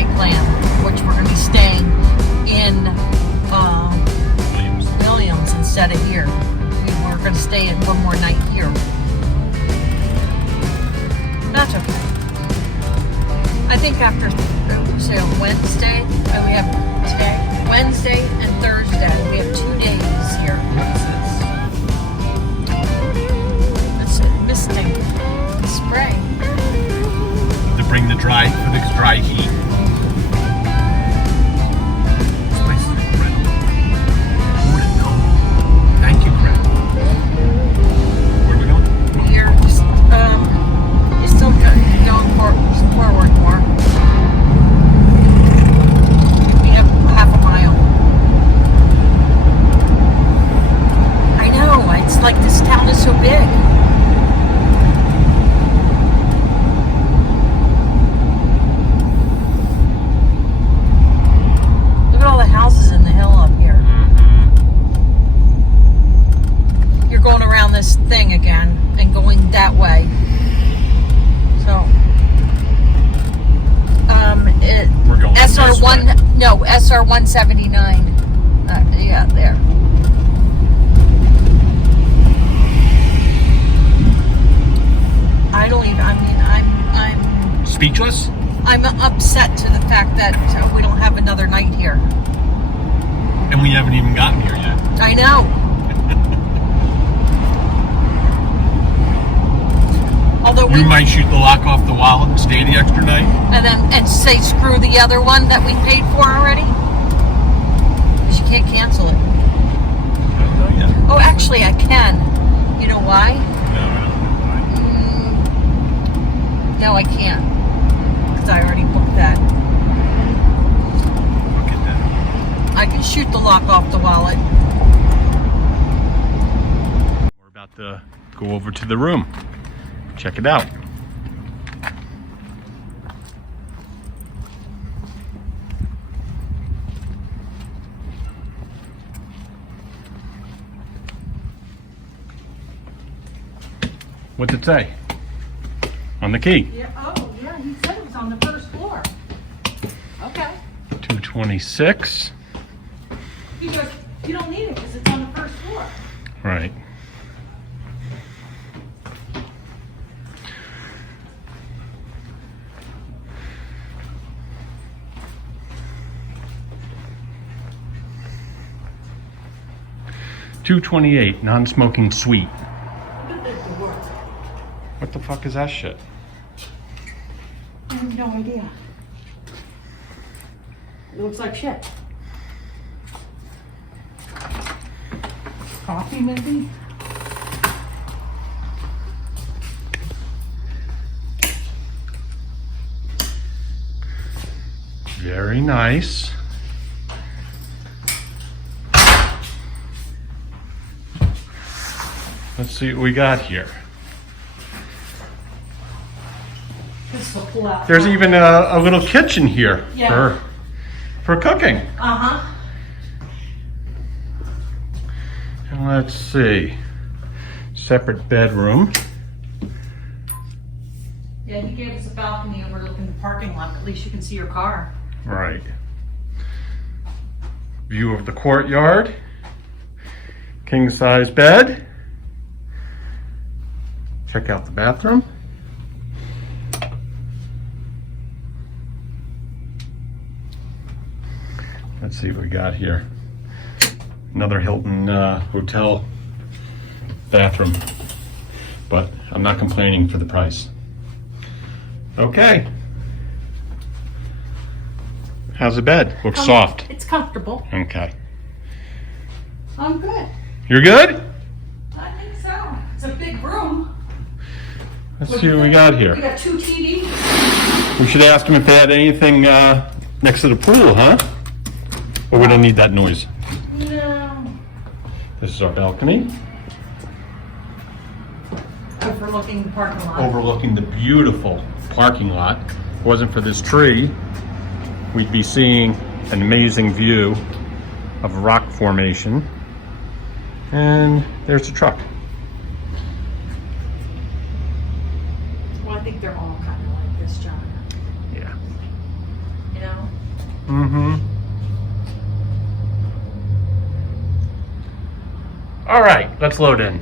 night plan, which we're going to be staying in Williams instead of here. We're going to stay in one more night here. That's okay. I think after, say, Wednesday, we have today, Wednesday and Thursday, we have 2 days here. It's misting, spray. To bring the dry heat. This place is incredible. Who would have known? Thank you, Brett. Where are we going? You're just, you're still going forward more. We have half a mile. I know, it's like this town is so big. Look at all the houses in the hill up here. You're going around this thing again and going that way. So, We're going SR1, no, SR179. Yeah, there. I don't even, I'm Speechless? I'm upset to the fact that we don't have another night here. And we haven't even gotten here yet. I know. Although We might shoot the lock off the wallet and stay the extra night. and say screw the other one that we paid for already, because you can't cancel it. I don't know yet. Oh, actually, I can. You know why? No, I don't know. No, I can't, because I already booked that. Look at that. I can shoot the lock off the wallet. We're about to go over to the room. Check it out. What's it say? On the key. Yeah. Oh, yeah. He said it was on the first floor. Okay. 226. He goes, you don't need it because it's on the first floor. Right. $228, non-smoking suite. What the fuck is that shit? I have no idea. It looks like shit. Coffee, maybe? Very nice. Let's see what we got here. This will pull out. There's even a little kitchen here Yeah. for cooking. Uh-huh. And let's see. Separate bedroom. Yeah, he gave us a balcony overlooking the parking lot. At least you can see your car. Right. View of the courtyard. King size bed. Check out the bathroom. Let's see what we got here. Another Hilton hotel bathroom, but I'm not complaining for the price. Okay. How's the bed? Looks soft. It's comfortable. Okay. I'm good. You're good? I think so. It's a big room. Let's see what we got We here. got 2 TVs. We should ask them if they had anything next to the pool, huh? Or would I need that noise? No. This is our balcony, Overlooking the parking lot. overlooking the beautiful parking lot. If it wasn't for this tree, we'd be seeing an amazing view of rock formation. And there's the truck. Well, I think they're all kind of like this, John. Yeah. you know? Mm-hmm. All right, let's load in.